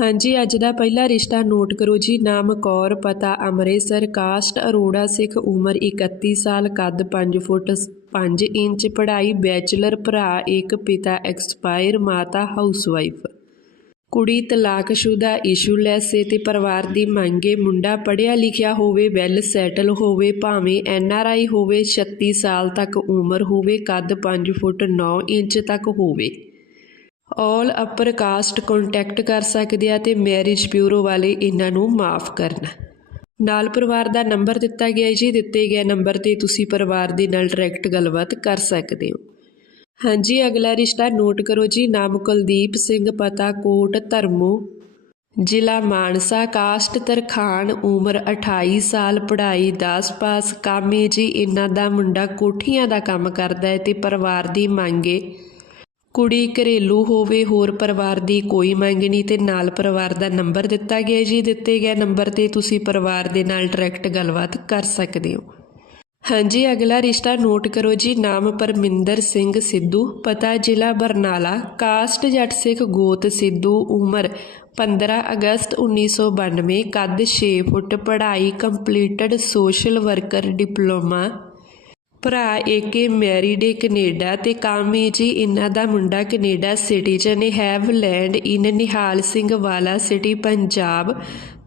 ਹਾਂਜੀ, ਅੱਜ ਦਾ ਪਹਿਲਾ ਰਿਸ਼ਤਾ ਨੋਟ ਕਰੋ ਜੀ। ਨਾਮ ਕੌਰ, ਪਤਾ ਅੰਮ੍ਰਿਤਸਰ, ਕਾਸਟ ਅਰੋੜਾ ਸਿੱਖ ਉਮਰ 31 ਸਾਲ, ਕੱਦ 5 ਫੁੱਟ 5 ਇੰਚ, ਪੜ੍ਹਾਈ ਬੈਚਲਰ ਭਰਾ, ਇੱਕ ਪਿਤਾ, ਐਕਸਪਾਇਰ, ਮਾਤਾ, ਹਾਊਸਵਾਈਫ। ਕੁੜੀ ਤਲਾਕਸ਼ੁਦਾ ਇਸ਼ੂਲੈਸ ਏ ਤੇ ਪਰਿਵਾਰ ਦੀ ਮੰਗੇ ਮੁੰਡਾ ਪੜ੍ਹਿਆ ਲਿਖਿਆ ਹੋਵੇ, ਵੈਲ ਸੈਟਲ ਹੋਵੇ, ਭਾਵੇਂ ਐਨ ਆਰ ਆਈ ਹੋਵੇ 36 ਸਾਲ ਤੱਕ ਉਮਰ ਹੋਵੇ, ਕੱਦ 5 ਫੁੱਟ 9 ਇੰਚ ਤੱਕ ਹੋਵੇ। ਆਲ ਅਪਰ ਕਾਸਟ ਕੰਟੈਕਟ ਕਰ ਸਕਦੇ ਆ ਤੇ ਮੈਰਿਜ ਬਿਊਰੋ ਵਾਲੇ ਇਹਨਾਂ ਨੂੰ ਮਾਫ ਕਰਨ। ਨਾਲ ਪਰਿਵਾਰ ਦਾ ਨੰਬਰ ਦਿੱਤਾ ਗਿਆ ਜੀ। ਦਿੱਤੇ ਗਏ ਨੰਬਰ ਤੇ ਤੁਸੀਂ ਪਰਿਵਾਰ ਦੇ ਨਾਲ ਡਾਇਰੈਕਟ ਗੱਲਬਾਤ ਕਰ ਸਕਦੇ ਹੋ। ਹਾਂਜੀ, ਅਗਲਾ ਰਿਸ਼ਤਾ ਨੋਟ ਕਰੋ ਜੀ। ਨਾਮ ਕੁਲਦੀਪ ਸਿੰਘ, ਪਤਾ ਕੋਟ, ਧਰਮੋ। ਜ਼ਿਲ੍ਹਾ ਮਾਨਸਾ ਕਾਸਟ ਤਰਖਾਨ ਉਮਰ 28 ਸਾਲ, ਪੜ੍ਹਾਈ 10 ਪਾਸ। ਕਾਮੇ ਜੀ, ਇਹਨਾਂ ਦਾ ਮੁੰਡਾ ਕੋਠੀਆਂ ਦਾ ਕੰਮ ਕਰਦਾ ਹੈ ਤੇ ਪਰਿਵਾਰ ਦੀ ਮੰਗੇ ਕੁੜੀ ਘਰੇਲੂ ਹੋਵੇ, ਹੋਰ ਪਰਿਵਾਰ ਦੀ ਕੋਈ ਮੰਗ ਨਹੀਂ ਤੇ ਨਾਲ ਪਰਿਵਾਰ ਦਾ ਨੰਬਰ ਦਿੱਤਾ ਗਿਆ ਜੀ। ਦਿੱਤੇ ਗਏ ਨੰਬਰ ਤੇ ਤੁਸੀਂ ਪਰਿਵਾਰ ਦੇ ਨਾਲ ਡਾਇਰੈਕਟ ਗੱਲਬਾਤ ਕਰ ਸਕਦੇ ਹੋ। ਹਾਂਜੀ, ਅਗਲਾ ਰਿਸ਼ਤਾ ਨੋਟ ਕਰੋ ਜੀ। ਨਾਮ ਪਰਮਿੰਦਰ ਸਿੰਘ ਸਿੱਧੂ, ਪਤਾ ਜ਼ਿਲ੍ਹਾ ਬਰਨਾਲਾ, ਕਾਸਟ ਜੱਟ ਸਿੱਖ ਗੋਤ ਸਿੱਧੂ, ਉਮਰ 15 ਅਗਸਤ 1992 ਕੱਦ 6 ਫੁੱਟ, ਪੜ੍ਹਾਈ ਕੰਪਲੀਟਡ ਸੋਸ਼ਲ ਵਰਕਰ, ਡਿਪਲੋਮਾ ਭਰਾ ਏਕੇ ਮੈਰਿਡ ਏ ਕੈਨੇਡਾ ਤੇ ਕਾਮੀ ਜੀ ਇਹਨਾਂ ਦਾ ਮੁੰਡਾ Canada citizen have land in Nihal Singh Wala city Punjab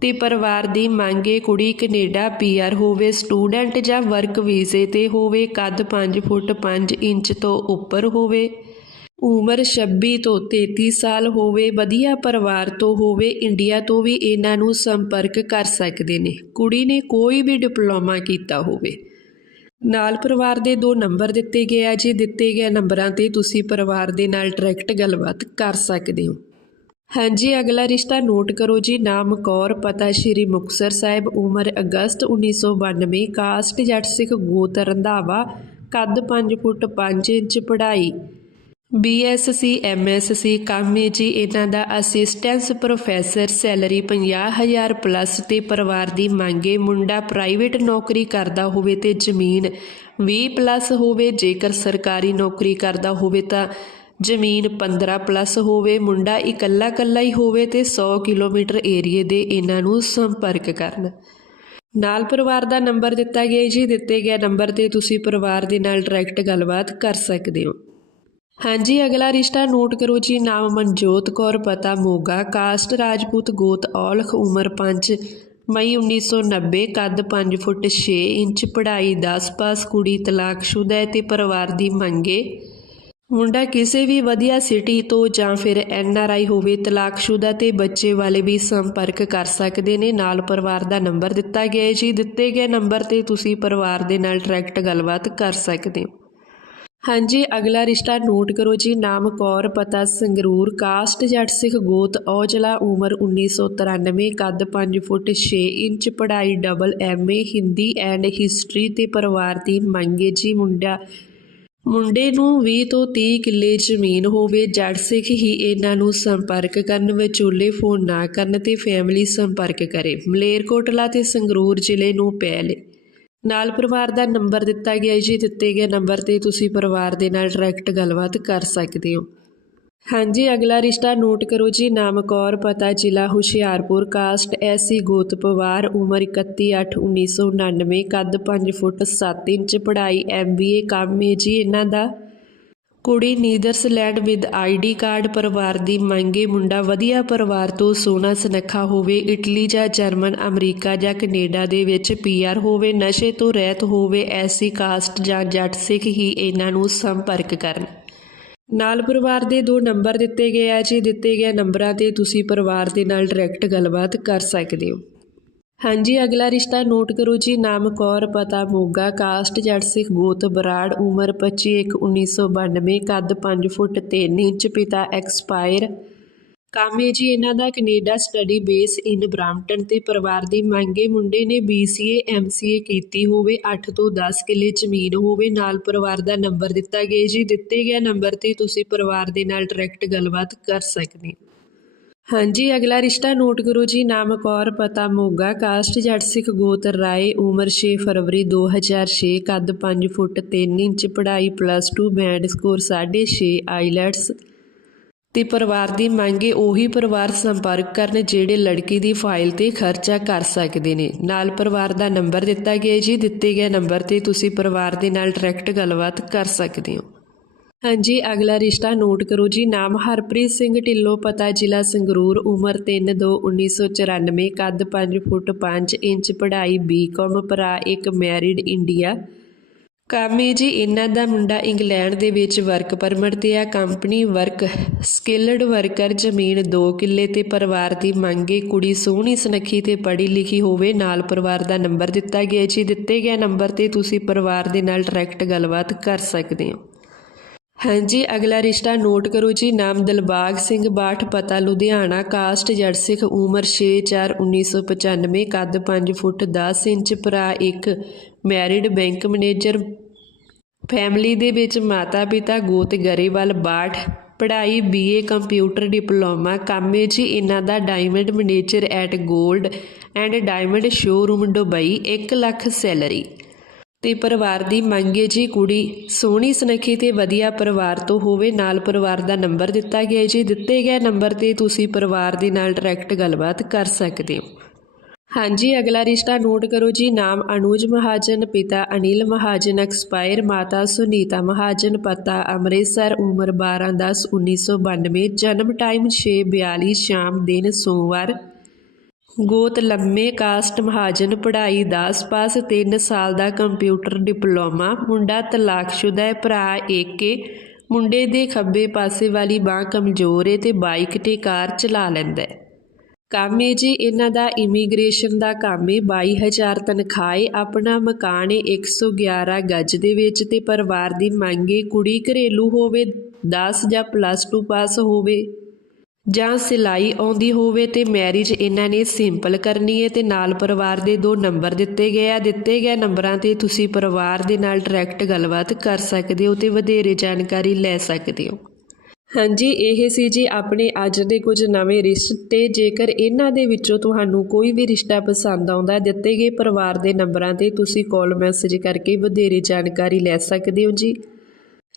ਤੇ ਪਰਿਵਾਰ ਦੀ ਮੰਗੇ ਕੁੜੀ ਕੈਨੇਡਾ ਪੀਆਰ ਹੋਵੇ ਸਟੂਡੈਂਟ ਜਾਂ ਵਰਕ ਵੀਜ਼ੇ ਤੇ ਹੋਵੇ ਕੱਦ 5 ਫੁੱਟ 5 ਇੰਚ ਤੋਂ ਉੱਪਰ ਹੋਵੇ। ਉਮਰ 26 ਤੋਂ 33 ਸਾਲ ਹੋਵੇ, ਵਧੀਆ ਪਰਿਵਾਰ ਤੋਂ ਹੋਵੇ ਇੰਡੀਆ ਤੋਂ ਵੀ ਇਹਨਾਂ ਨੂੰ ਸੰਪਰਕ ਕਰ ਸਕਦੇ ਨੇ। ਕੁੜੀ ਨੇ ਕੋਈ ਵੀ ਡਿਪਲੋਮਾ ਕੀਤਾ ਹੋਵੇ। ਨਾਲ ਪਰਿਵਾਰ ਦੇ ਦੋ ਨੰਬਰ ਦਿੱਤੇ ਗਏ ਆ। ਜੀ ਦਿੱਤੇ ਗਏ ਨੰਬਰਾਂ ਤੇ ਤੁਸੀਂ ਪਰਿਵਾਰ ਦੇ ਨਾਲ ਡਾਇਰੈਕਟ ਗੱਲਬਾਤ ਕਰ ਸਕਦੇ ਹੋ। ਹਾਂਜੀ, ਅਗਲਾ ਰਿਸ਼ਤਾ ਨੋਟ ਕਰੋ ਜੀ। ਨਾਮ ਕੌਰ, ਪਤਾ ਸ਼੍ਰੀ ਮੁਕਤਸਰ ਸਾਹਿਬ, ਉਮਰ ਅਗਸਤ 1992 ਕਾਸਟ ਜੱਟ ਸਿੱਖ ਗੋਤ ਰੰਧਾਵਾ, ਕੱਦ 5 ਫੁੱਟ 5 ਇੰਚ, ਪੜ੍ਹਾਈ ਬੀਐਸਸੀ ਐਮਐਸਸੀ ਕਾਮੇ ਜੀ ਇਹਨਾਂ ਦਾ ਅਸਿਸਟੈਂਸ ਪ੍ਰੋਫੈਸਰ ਸੈਲਰੀ 50000 ਪਲੱਸ ਤੇ ਪਰਿਵਾਰ ਦੀ ਮੰਗੇ ਮੁੰਡਾ ਪ੍ਰਾਈਵੇਟ ਨੌਕਰੀ ਕਰਦਾ ਹੋਵੇ ਤੇ ਜ਼ਮੀਨ 20 ਪਲੱਸ ਹੋਵੇ, ਜੇਕਰ ਸਰਕਾਰੀ ਨੌਕਰੀ ਕਰਦਾ ਹੋਵੇ ਤਾਂ ਜ਼ਮੀਨ 15 ਪਲੱਸ ਹੋਵੇ, ਮੁੰਡਾ ਇਕੱਲਾ ਇਕੱਲਾ ਹੀ ਹੋਵੇ ਤੇ 100 ਕਿਲੋਮੀਟਰ ਏਰੀਏ ਦੇ ਇਹਨਾਂ ਨੂੰ ਸੰਪਰਕ ਕਰਨ। ਨਾਲ ਪਰਿਵਾਰ ਦਾ ਨੰਬਰ ਦਿੱਤਾ ਗਿਆ ਜੀ, ਦਿੱਤੇ ਗਏ ਨੰਬਰ ਤੇ ਤੁਸੀਂ ਪਰਿਵਾਰ ਦੇ ਨਾਲ ਡਾਇਰੈਕਟ ਗੱਲਬਾਤ ਕਰ ਸਕਦੇ ਹੋ। ਹਾਂਜੀ, ਅਗਲਾ ਰਿਸ਼ਤਾ ਨੋਟ ਕਰੋ ਜੀ, ਨਾਮ ਮਨਜੋਤ ਕੌਰ, ਪਤਾ ਮੋਗਾ, ਕਾਸਟ ਰਾਜਪੂਤ ਗੋਤ, ਔਲਖ ਉਮਰ 5 ਮਈ 1990 ਕੱਦ 5 ਫੁੱਟ 6 ਇੰਚ, ਪੜ੍ਹਾਈ 10 ਪਾਸ ਕੁੜੀ ਤਲਾਕਸ਼ੁਦਾ ਹੈ ਤੇ ਪਰਿਵਾਰ ਦੀ ਮੰਗੇ। ਮੁੰਡਾ ਕਿਸੇ ਵੀ ਵਧੀਆ ਸਿਟੀ ਤੋਂ ਜਾਂ ਫਿਰ ਐਨ ਆਰ ਆਈ ਹੋਵੇ ਤਲਾਕਸ਼ੁਦਾ ਤੇ ਬੱਚੇ ਵਾਲੇ ਵੀ ਸੰਪਰਕ ਕਰ ਸਕਦੇ ਨੇ। ਨਾਲ ਪਰਿਵਾਰ ਦਾ ਨੰਬਰ ਦਿੱਤਾ ਗਿਆ ਹੈ ਜੀ। ਦਿੱਤੇ ਗਏ ਨੰਬਰ ਤੇ ਤੁਸੀਂ ਪਰਿਵਾਰ ਦੇ ਨਾਲ ਡਾਇਰੈਕਟ ਗੱਲਬਾਤ ਕਰ ਸਕਦੇ ਹੋ। ਹਾਂਜੀ, ਅਗਲਾ ਰਿਸ਼ਤਾ ਨੋਟ ਕਰੋ ਜੀ। ਨਾਮ ਕੌਰ, ਪਤਾ ਸੰਗਰੂਰ, ਕਾਸਟ ਜੱਟ ਸਿੱਖ ਗੋਤ, ਔਜਲਾ ਉਮਰ 1993 ਕੱਦ 5 ਫੁੱਟ 6 ਇੰਚ, ਪੜ੍ਹਾਈ double MA Hindi and history ਤੇ ਪਰਿਵਾਰ ਦੀ ਮੰਗੇ ਜੀ। ਮੁੰਡਾ, ਮੁੰਡੇ ਨੂੰ 20 ਤੋਂ 30 ਕਿੱਲੇ ਜ਼ਮੀਨ ਹੋਵੇ, ਜੱਟ ਸਿੱਖ ਹੀ ਇਹਨਾਂ ਨੂੰ ਸੰਪਰਕ ਕਰਨ, ਵਿਚੋਲੇ ਫੋਨ ਨਾ ਕਰਨ ਤੇ ਫੈਮਿਲੀ ਸੰਪਰਕ ਕਰੇ। ਮਲੇਰਕੋਟਲਾ ਤੇ ਸੰਗਰੂਰ ਜ਼ਿਲ੍ਹੇ ਨੂੰ ਪੈ ਪਹਿਲੇ ਨਾਲ ਪਰਿਵਾਰ ਦਾ ਨੰਬਰ ਦਿੱਤਾ ਗਿਆ ਹੈ ਜੀ, ਦਿੱਤੇ ਗਏ ਨੰਬਰ ਤੇ ਤੁਸੀਂ ਪਰਿਵਾਰ ਦੇ ਨਾਲ ਡਾਇਰੈਕਟ ਗੱਲਬਾਤ ਕਰ ਸਕਦੇ ਹੋ। ਹਾਂਜੀ, ਅਗਲਾ ਰਿਸ਼ਤਾ ਨੋਟ ਕਰੋ ਜੀ ਨਾਮ ਕੌਰ ਪਤਾ ਜ਼ਿਲ੍ਹਾ ਹੁਸ਼ਿਆਰਪੁਰ ਕਾਸਟ ਐਸੀ ਗੋਤ ਪਵਾਰ, ਉਮਰ 31/8/1999 ਕੱਦ 5 ਫੁੱਟ 7 ਇੰਚ, ਪੜ੍ਹਾਈ ਐਮਬੀਏ ਕੰਮ ਹੈ ਜੀ, ਇਹਨਾਂ ਦਾ ਕੁੜੀ ਨੀਦਰਸਲੈਂਡ ਵਿਦ ਆਈਡੀ ਕਾਰਡ ਪਰਿਵਾਰ ਦੀ ਮੰਗੇ ਮੁੰਡਾ ਵਧੀਆ ਪਰਿਵਾਰ ਤੋਂ ਸੋਹਣਾ ਸੁਨੱਖਾ ਹੋਵੇ, ਇਟਲੀ ਜਾਂ ਜਰਮਨ, ਅਮਰੀਕਾ ਜਾਂ ਕੈਨੇਡਾ ਦੇ ਵਿੱਚ ਪੀਆਰ ਹੋਵੇ, ਨਸ਼ੇ ਤੋਂ ਰਹਿਤ ਹੋਵੇ ਐਸੀ ਕਾਸਟ ਜਾਂ ਜੱਟ ਸਿੱਖ ਹੀ ਇਹਨਾਂ ਨੂੰ ਸੰਪਰਕ ਕਰਨ। ਨਾਲ ਪਰਿਵਾਰ ਦੇ ਦੋ ਨੰਬਰ ਦਿੱਤੇ ਗਏ ਆ ਜੀ, ਦਿੱਤੇ ਗਏ ਨੰਬਰਾਂ ਤੇ ਤੁਸੀਂ ਪਰਿਵਾਰ ਦੇ ਨਾਲ ਡਾਇਰੈਕਟ ਗੱਲਬਾਤ ਕਰ ਸਕਦੇ ਹੋ। ਹਾਂਜੀ, ਅਗਲਾ ਰਿਸ਼ਤਾ ਨੋਟ ਕਰੋ ਜੀ। ਨਾਮ ਕੌਰ, ਪਤਾ ਮੋਗਾ, ਕਾਸਟ ਜੱਟ ਸਿੱਖ ਗੋਤ ਬਰਾੜ, ਉਮਰ 25 ਇੱਕ 1992 ਕੱਦ 5 ਫੁੱਟ 3 ਇੰਚ, ਪਿਤਾ ਐਕਸਪਾਇਰ। ਕੰਮ ਹੈ ਜੀ, ਇਹਨਾਂ ਦਾ Canada study base in Brampton ਤੇ ਪਰਿਵਾਰ ਦੀ ਮੰਗੇ ਮੁੰਡੇ ਨੇ BCA MCA ਕੀਤੀ ਹੋਵੇ। 8 ਤੋਂ 10 ਕਿੱਲੇ ਜ਼ਮੀਨ ਹੋਵੇ, ਨਾਲ ਪਰਿਵਾਰ ਦਾ ਨੰਬਰ ਦਿੱਤਾ ਗਿਆ ਜੀ। ਦਿੱਤੇ ਗਿਆ ਨੰਬਰ ਤੇ ਤੁਸੀਂ ਪਰਿਵਾਰ ਦੇ ਨਾਲ ਡਾਇਰੈਕਟ ਗੱਲਬਾਤ ਕਰ ਸਕਦੇ ਹੋ। ਹਾਂਜੀ, ਅਗਲਾ ਰਿਸ਼ਤਾ ਨੋਟ ਕਰੋ ਜੀ ਨਾਮ ਕੌਰ ਪਤਾ ਮੋਗਾ, ਕਾਸਟ ਜੱਟ ਸਿੱਖ ਗੋਤਰ ਰਾਏ, ਉਮਰ 6 ਫਰਵਰੀ 2006 ਕੱਦ 5 ਫੁੱਟ 3 ਇੰਚ, ਪੜ੍ਹਾਈ ਪਲੱਸ 2 ਬੈਂਡ ਸਕੋਰ 6.5 ਆਈਲੈਟਸ ਤੇ ਪਰਿਵਾਰ ਦੀ ਮੰਗੇ ਉਹੀ ਪਰਿਵਾਰ ਸੰਪਰਕ ਕਰਨ ਜਿਹੜੇ ਲੜਕੀ ਦੀ ਫਾਈਲ ਤੇ ਖਰਚਾ ਕਰ ਸਕਦੇ ਨੇ। ਨਾਲ ਪਰਿਵਾਰ ਦਾ ਨੰਬਰ ਦਿੱਤਾ ਗਿਆ ਜੀ, ਦਿੱਤੇ ਗਏ ਨੰਬਰ ਤੇ ਤੁਸੀਂ ਪਰਿਵਾਰ ਦੇ ਨਾਲ ਡਾਇਰੈਕਟ ਗੱਲਬਾਤ ਕਰ ਸਕਦੇ ਹੋ। ਹਾਂਜੀ, ਅਗਲਾ ਰਿਸ਼ਤਾ ਨੋਟ ਕਰੋ ਜੀ। ਨਾਮ ਹਰਪ੍ਰੀਤ ਸਿੰਘ ਢਿੱਲੋਂ ਪਤਾ, ਜ਼ਿਲ੍ਹਾ ਸੰਗਰੂਰ, ਉਮਰ 3/2/1994 ਕੱਦ 5 ਫੁੱਟ 5 ਇੰਚ, ਪੜ੍ਹਾਈ ਬੀਕਾਮ ਭਰਾ ਇੱਕ ਮੈਰਿਡ ਇੰਡੀਆ ਕਾਮੀ ਜੀ, ਇਹਨਾਂ ਦਾ ਮੁੰਡਾ ਇੰਗਲੈਂਡ ਦੇ ਵਿੱਚ ਵਰਕ ਪਰਮਿਟ ਤੇ ਆ। ਕੰਪਨੀ ਵਰਕ ਸਕਿਲਡ ਵਰਕਰ ਜ਼ਮੀਨ 2 ਕਿੱਲੇ ਤੇ ਪਰਿਵਾਰ ਦੀ ਮੰਗੇ ਕੁੜੀ ਸੋਹਣੀ, ਸੁਨੱਖੀ ਤੇ ਪੜ੍ਹੀ ਲਿਖੀ ਹੋਵੇ, ਨਾਲ ਪਰਿਵਾਰ ਦਾ ਨੰਬਰ ਦਿੱਤਾ ਗਿਆ ਜੀ। ਦਿੱਤੇ ਗਿਆ ਨੰਬਰ ਤੇ ਤੁਸੀਂ ਪਰਿਵਾਰ ਦੇ ਨਾਲ ਡਾਇਰੈਕਟ ਗੱਲਬਾਤ ਕਰ ਸਕਦੇ ਹੋ। ਹਾਂਜੀ, ਅਗਲਾ ਰਿਸ਼ਤਾ ਨੋਟ ਕਰੋ ਜੀ। ਨਾਮ ਦਿਲਬਾਗ ਸਿੰਘ ਬਾਠ, ਪਤਾ ਲੁਧਿਆਣਾ, ਕਾਸਟ ਜੜ ਸਿੱਖ, ਉਮਰ 6/4/1995 ਕੱਦ 5 ਫੁੱਟ 10 ਇੰਚ, ਭਰਾ ਇੱਕ, ਮੈਰਿਡ ਬੈਂਕ ਮੈਨੇਜਰ। ਫੈਮਿਲੀ ਦੇ ਵਿੱਚ ਮਾਤਾ ਪਿਤਾ ਗੋਤ ਗਰੇਵਾਲ ਬਾਠ, ਪੜ੍ਹਾਈ, ਬੀਏ, ਕੰਪਿਊਟਰ, ਡਿਪਲੋਮਾ। ਕਾਮੇ ਜੀ, ਇਹਨਾਂ ਦਾ ਡਾਇਮੰਡ ਮੈਨੇਜਰ ਐਟ 골ਡ and diamond showroom Dubai 1 lakh salary. ਤੇ ਪਰਿਵਾਰ ਦੀ ਮੰਗੇ ਜੀ, ਕੁੜੀ ਸੋਹਣੀ ਸੁਨੱਖੀ ਤੇ ਵਧੀਆ ਪਰਿਵਾਰ ਤੋਂ ਹੋਵੇ, ਨਾਲ ਪਰਿਵਾਰ ਦਾ ਨੰਬਰ ਦਿੱਤਾ ਗਿਆ ਜੀ। ਦਿੱਤੇ ਗਏ ਨੰਬਰ ਤੇ ਤੁਸੀਂ ਪਰਿਵਾਰ ਦੇ ਨਾਲ ਡਾਇਰੈਕਟ ਗੱਲਬਾਤ ਕਰ ਸਕਦੇ ਹੋ। ਹਾਂਜੀ, ਅਗਲਾ ਰਿਸ਼ਤਾ ਨੋਟ ਕਰੋ ਜੀ। ਨਾਮ ਅਨੂਜ ਮਹਾਜਨ, ਪਿਤਾ ਅਨਿਲ ਮਹਾਜਨ, ਐਕਸਪਾਇਰ ਮਾਤਾ ਸੁਨੀਤਾ ਮਹਾਜਨ, ਪਤਾ ਅੰਮ੍ਰਿਤਸਰ, ਉਮਰ 12/10/1992 ਜਨਮ ਟਾਈਮ 6:42 ਸ਼ਾਮ ਦਿਨ ਸੋਮਵਾਰ। ਗੋਤ ਲੰਮੇ ਕਾਸਟ ਮਹਾਜਨ ਪੜ੍ਹਾਈ 10 ਪਾਸ 3 ਸਾਲ ਦਾ ਕੰਪਿਊਟਰ ਡਿਪਲੋਮਾ, ਮੁੰਡਾ ਤਲਾਕਸ਼ੁਦਾ ਹੈ, ਭਰਾ ਏਕੇ। ਮੁੰਡੇ ਦੇ ਖੱਬੇ ਪਾਸੇ ਵਾਲੀ ਬਾਹ ਕਮਜ਼ੋਰ ਹੈ ਤੇ ਬਾਈਕ ਤੇ ਕਾਰ ਚਲਾ ਲੈਂਦਾ ਹੈ। ਕੰਮ ਹੈ ਜੀ, ਇਹਨਾਂ ਦਾ ਇਮੀਗ੍ਰੇਸ਼ਨ ਦਾ ਕੰਮ ਹੈ 22000 ਤਨਖਾਹ ਹੈ ਆਪਣਾ ਮਕਾਨ ਹੈ 111 ਗੱਜ ਦੇ ਵਿੱਚ ਤੇ ਪਰਿਵਾਰ ਦੀ ਮੰਗ ਹੈ ਕੁੜੀ ਘਰੇਲੂ ਹੋਵੇ 10 ਜਾਂ ਪਲੱਸ 2 ਪਾਸ ਹੋਵੇ। ਜਾਂ ਸਿਲਾਈ ਆਉਂਦੀ ਹੋਵੇ ਤੇ ਮੈਰਿਜ ਇਹਨਾਂ ਨੇ ਸਿੰਪਲ ਕਰਨੀ ਹੈ ਤੇ ਨਾਲ ਪਰਿਵਾਰ ਦੇ ਦੋ ਨੰਬਰ ਦਿੱਤੇ ਗਏ ਆ। ਦਿੱਤੇ ਗਏ ਨੰਬਰਾਂ ਤੇ ਤੁਸੀਂ ਪਰਿਵਾਰ ਦੇ ਨਾਲ ਡਾਇਰੈਕਟ ਗੱਲਬਾਤ ਕਰ ਸਕਦੇ ਹੋ ਤੇ ਵਧੇਰੇ ਜਾਣਕਾਰੀ ਲੈ ਸਕਦੇ ਹੋ। ਹਾਂਜੀ, ਇਹ ਸੀ ਜੀ ਆਪਣੇ ਅੱਜ ਦੇ ਕੁਝ ਨਵੇਂ ਰਿਸ਼ਤੇ। ਜੇਕਰ ਇਹਨਾਂ ਦੇ ਵਿੱਚੋਂ ਤੁਹਾਨੂੰ ਕੋਈ ਵੀ ਰਿਸ਼ਤਾ ਪਸੰਦ ਆਉਂਦਾ, ਦਿੱਤੇ ਗਏ ਪਰਿਵਾਰ ਦੇ ਨੰਬਰਾਂ ਤੇ ਤੁਸੀਂ ਕਾਲ ਮੈਸੇਜ ਕਰਕੇ ਵਧੇਰੇ ਜਾਣਕਾਰੀ ਲੈ ਸਕਦੇ ਹੋ ਜੀ।